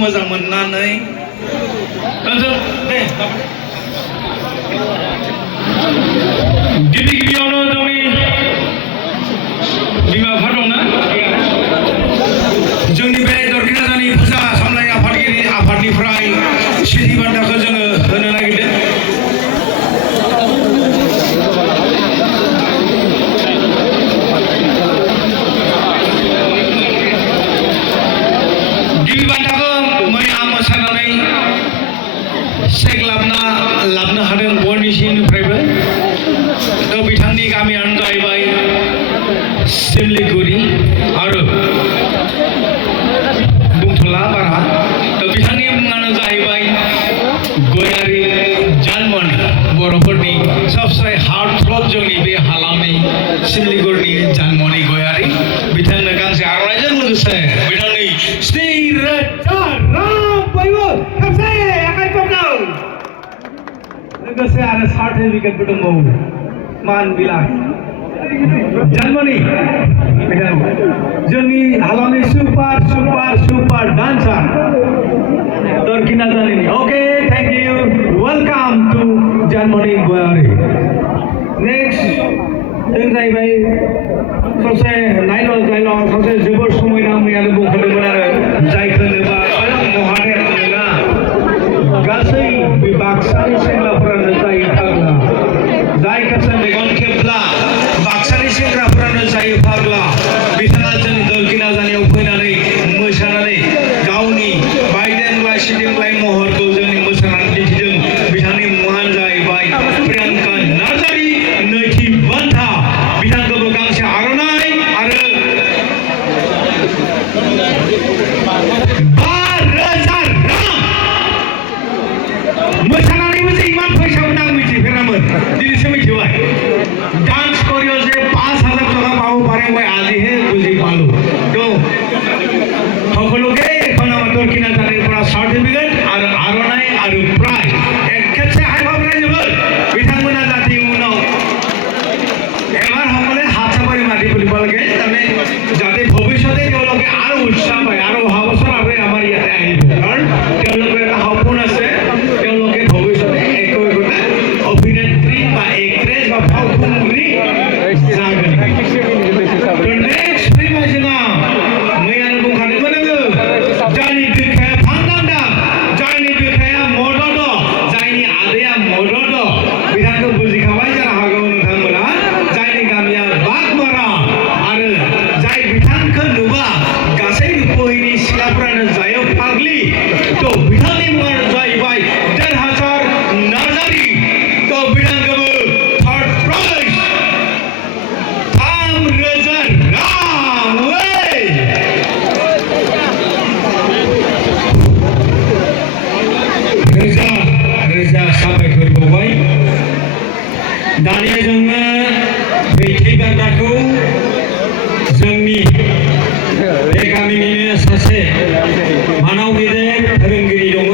मोजां मोननानै गिबि गिबियावनो जोंनि बिमा बिफा दंना जोंनि बे दरखिना जानि फुजा सामलाय आफादगिरि आफादनिफ्राय सिरि बान्थाखौ जोङो होनो नागिरदों। गिबि बान्थाखौ सेक लाबनो हादों बयनिसिमनिफ्रायबो। बिथांनि गामियानो जाहैबाय सिमलिगुरि आरो बुंथ'ला बारा। बिथांनि मुङानो जाहैबाय गयारि जानमनि, बर'फोरनि सबसे हार्टथ्रब जोंनि बे हालामनि सिमलिगुरिनि जानमनि गयारि। बिथांनो गांसे आर'नाइजों लोगोसे बिथांनि स्नि रोजा रां बयबो खेबसे लोगोसे आरो सार्टिफिकेटबो दंबावो मान बिलाइ जानमनि जोंनि हालामनि सुपार डान्सार दरखिना जानिनि। Okay, thank you, welcome to जानमनि गयारि। नेक्स्ट जों जाहैबाय सासे नायल' सासे जोबोर समायना मैयानो बुंखादोंमोन आरो जायखौ नुबा महादेव नङा गासै बाक्सानि सेंग्राफोरानो जायो फाग्ला, जाय गासै मेगन खेबब्ला बाक्सानि सेंग्राफोरानो जायो फाग्ला। बिथाङा जोंनि दरखिना जानायाव फैनानै मोसानानै गावनि बायदेंलाय सिदेंलाय महरखौ जोंनि मोसानानै दिन्थिदों। बिथांनि मुङानो जाहैबाय प्रियांका नार्जारि। नैथि बान्था बिथांखौबो गांसे आर'नाइ आरो 5,000 रां मोसानानैबो जे इमान फैसाबो आं मिथिफेरामोन, दिनैसो मिथिबाय। डान्स करियो जे 5,000 টাকা পাবো পারে ওই আজিহে বুঝি পালো। তো সকলোকে এখন আমার দরকিনা জানির পৰা সার্টিফিকেট আর আরনাই আর প্রাইজ একেবারে হাই ভাবনাই যাব। বিধানমনা জাতি উনাও এবার সকলে হাত চাপৰি মাতি বুলিব লাগে, তাৰমানে যাতে ভৱিষ্যতে তেওঁলোকে আৰু উৎসাহ পায় আৰু অহা বছৰ আৰু আমাৰ ইয়াতে আহিব। কাৰণ তেওঁলোকৰ এটা সপোন আছে, তেওঁলোকে ভৱিষ্যতে একোটা অভিনেত্ৰী বা এক্ট্ৰেছ বা ফাউণ্ডাৰী जागोन। नेक्स्ट फैबाय जोंहा मैयानो बुंखादोंमोन आङो जायनि बिखाया फांदांदां, जायनि बिखाया मदद, जायनि आदैया मदद। बिथांखौ बुजिखाबाय जानो हागौ नोंथांमोना, जायनि गामिया बागमारा आरो जाय बिथांखौ नुबा गासै रुपहिनि सिख्लाफोरानो जायो फाग्लि। तो बिथांनि मुङानो जाहैबाय देरहासार नार्जारि। तो बिथांखौबो थार्ड प्राइज 5,000 रां। रोजा साबायखर बावबाय। दानिया जोङो नैथि बान्थाखौ जोंनि बे गामिनिनो सासे मानाव गेदेर फोरोंगिरि दङ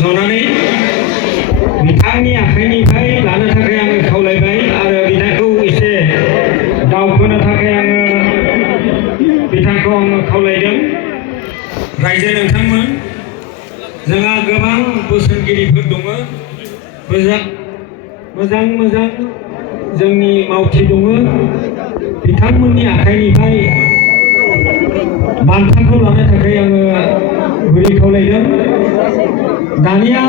जनानै, बिथांनि आखाइनिफ्राय लानो थाखाय आङो खावलायबाय आरो बिथांखौ एसे दावखोनो थाखाय आङो बिथांखौ आङो खावलायदों। रायजो नोंथांमोन, जोंहा गोबां बोसोनगिरिफोर दङ, मोजां जोंनि मावथि दङ। बिथांमोननि आखाइनिफ्राय बान्थाखौ लानो थाखाय आङो गुरै खावलायदों। दानिया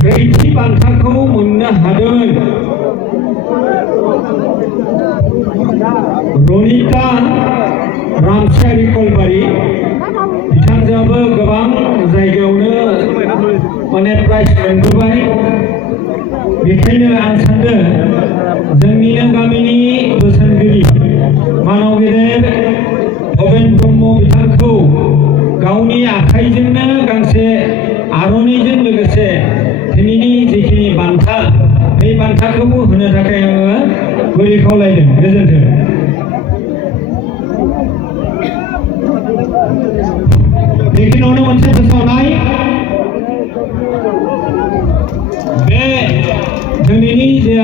ब्रैथि बान्थाखौ मोननो हादों रनिता रामसियारि कलबारि। बिथांजोआबो गोबां जायगायावनो माने प्राइज मोनबोबाय। बेखायनो आं सान्दों जोंनिनो गामिनि बोसोनगिरि मानाव गेदेर भबेन ब्रह्म बिथांखौ गावनि आखाइजोंनो गांसे आर'नाइ बान्थाखौबो होनो थाखाय आङो गुरै खावलायदों। गोजोन्थों। बेखिनियावनो मोनसे फोसावनाय बे दिनैनि जे